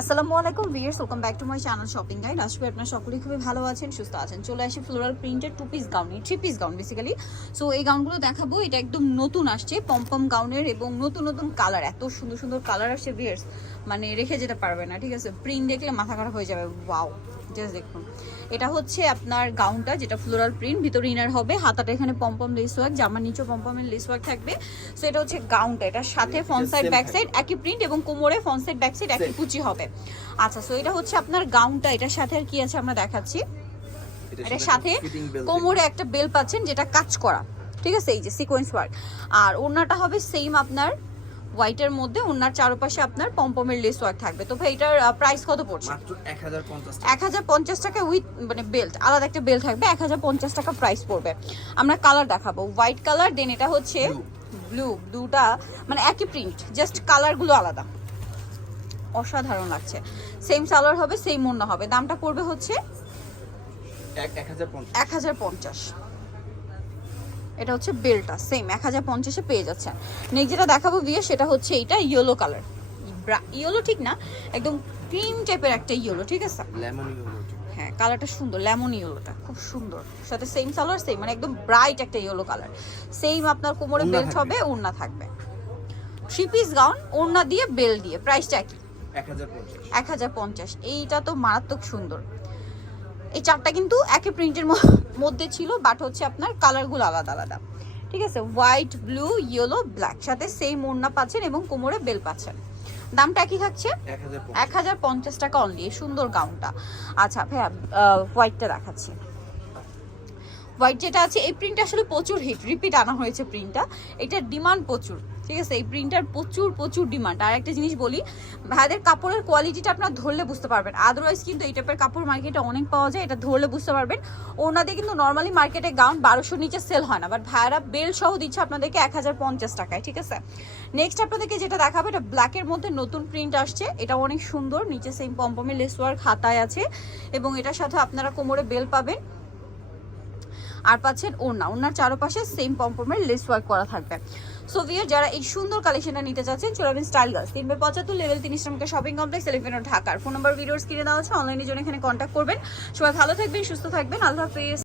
আসসালামু আলাইকুম viewers welcome back to my channel shopping guide আসবে আপনার সকলেই খুবই ভালো আছেন, সুস্থ আছেন। চলে আসি ফ্লোরাল প্রিন্টের two piece gown three piece gown basically so এই গাউনগুলো দেখাবো, এটা একদম নতুন আসছে পম্পম গাউনের এবং নতুন নতুন কালার এত সুন্দর সুন্দর কালার আসছে ভিয়ার্স মানে রেখে যেতে পারবে না, ঠিক আছে? প্রিন্ট দেখলে মাথা খারাপ হয়ে যাবে ওয়াও জাস্ট দেখুন। এটা হচ্ছে আপনার গাউনটা যেটা ফ্লোরাল প্রিন্ট ভিতরে ইনার হবে। হাতাটা এখানে পম্পম লেস ওয়ার্ক জামার নিচে পম্পমের লেস ওয়ার্ক থাকবে। সো এটা হচ্ছে গাউনটা এটার সাথে ফ্রন্ট সাইড ব্যাক সাইড একই প্রিন্ট এবং কোমরে ফ্রন্ট সাইড ব্যাক সাইড একই. কুচি হবে। আচ্ছা সো এটা হচ্ছে আপনার গাউনটা এটার সাথে আর কি আছে আমরা দেখাচ্ছি? এটার সাথে কোমরে একটা বেল পাচ্ছেন যেটা কাজ করা। ঠিক আছে? এই যে সিকোয়েন্স ওয়ার্ক আর ওড়নাটা হবে সেম আপনার হোয়াইটের মধ্যে ওনার চারপাশে আপনার পম্পমের লেস ওয়ার্ক থাকবে। তো ভাই এটার প্রাইস কত পড়ছে? মাত্র 1050 এক হাজার পঞ্চাশ টাকা উইথ মানে বেল্ট আলাদা একটা বেল্ট থাকবে এক হাজার পঞ্চাশ টাকা প্রাইস পড়বে। আমরা কালার দেখাবো। হোয়াইট কালার দেন এটা হচ্ছে ব্লু ব্লুটা মানে একই প্রিন্ট জাস্ট কালারগুলো আলাদা। অসাধারণ লাগছে। সেম সালোয়ার হবে সেম ওড়না হবে। দামটা পড়বে হচ্ছে 1050 এক হাজার পঞ্চাশ। এটা হচ্ছে বেলটা সেম এক হাজার পঞ্চাশে পেয়ে যাচ্ছেন। নেক্সট যেটা দেখাবো বিয়ে সেটা হচ্ছে এইটা ইয়েলো কালার ইয়েলো ঠিক না একদম ক্রিম টাইপের একটা ইয়েলো ঠিক আছে? হ্যাঁ কালারটা সুন্দর লেমন ইয়েলোটা খুব সুন্দর। সাথে সেম সালোয়ার সেম মানে একদম ব্রাইট একটা ইয়েলো কালার সেম আপনার কোমরে বেল্ট হবে ওড়না থাকবে। থ্রি পিস গাউন ওড়না দিয়ে বেল দিয়ে প্রাইসটা কি এক হাজার পঞ্চাশ এইটা তো মারাত্মক সুন্দর। এই চারটা কিন্তু একই প্রিন্টের মধ্যে ছিল বাট হচ্ছে আপনার কালারগুলো আলাদা আলাদা। ঠিক আছে? হোয়াইট ব্লু ইয়েলো ব্ল্যাক সাথে সেই মোড়না পাচ্ছেন এবং কোমরে বেল পাচ্ছেন। দামটা কি থাকছে? এক হাজার পঞ্চাশ। টাকা অনলি সুন্দর গাউনটা আচ্ছা ভাইয়া হোয়াইটটা দেখাচ্ছি। হোয়াইট যেটা আছে, এই প্রিন্টটা আসলে প্রচুর হিট রিপিট আনা হয়েছে প্রিন্টটা এটার ডিমান্ড প্রচুর, ঠিক আছে? এই প্রিন্টার প্রচুর প্রচুর ডিমান্ড আর একটা জিনিস বলি, ভাইদের কাপড়ের কোয়ালিটিটা আপনার ধরলে বুঝতে পারবেন। আদারওয়াইজ কিন্তু এই টাইপের কাপড় মার্কেটে অনেক পাওয়া যায়, এটা ধরলে বুঝতে পারবেন। ওনাদের কিন্তু নর্মালি মার্কেটে গাউন বারোশোর নিচে সেল হয় না। বাট ভাইয়ারা বেল সহ দিচ্ছে আপনাদেরকে এক হাজার পঞ্চাশ টাকায়, ঠিক আছে? নেক্সট আপনাদেরকে যেটা দেখাবো, এটা ব্ল্যাকের মধ্যে নতুন প্রিন্ট আসছে। এটা অনেক সুন্দর, নিচে সেম পম্পমে লেস ওয়ার্ক হাতায় আছে। এবং এটার সাথে আপনারা কোমরে বেল পাবেন। আর পাচ্ছেন ওড়না। ওড়নার চারপাশে সেম পম্পমের লেস ওয়ার্ক করা থাকবে। সো ভিয়ার যারা এই সুন্দর কালেকশনটা নিতে চাচ্ছেন, চলে আসবেন স্টাইল গার্লস তিন বাই পঁচাত্তর লেভেল তিনি শ্রমিকের শপিং কমপ্লেক্স এলিভেন ঢাকার। ফোন নম্বর ভিডিওস স্ক্রিনে দেওয়া আছে। অনলাইনের জন্য এখানে কন্ট্যাক্ট করবেন। সবাই ভালো থাকবেন, সুস্থ থাকবেন। আল্লাহ হাফিজ।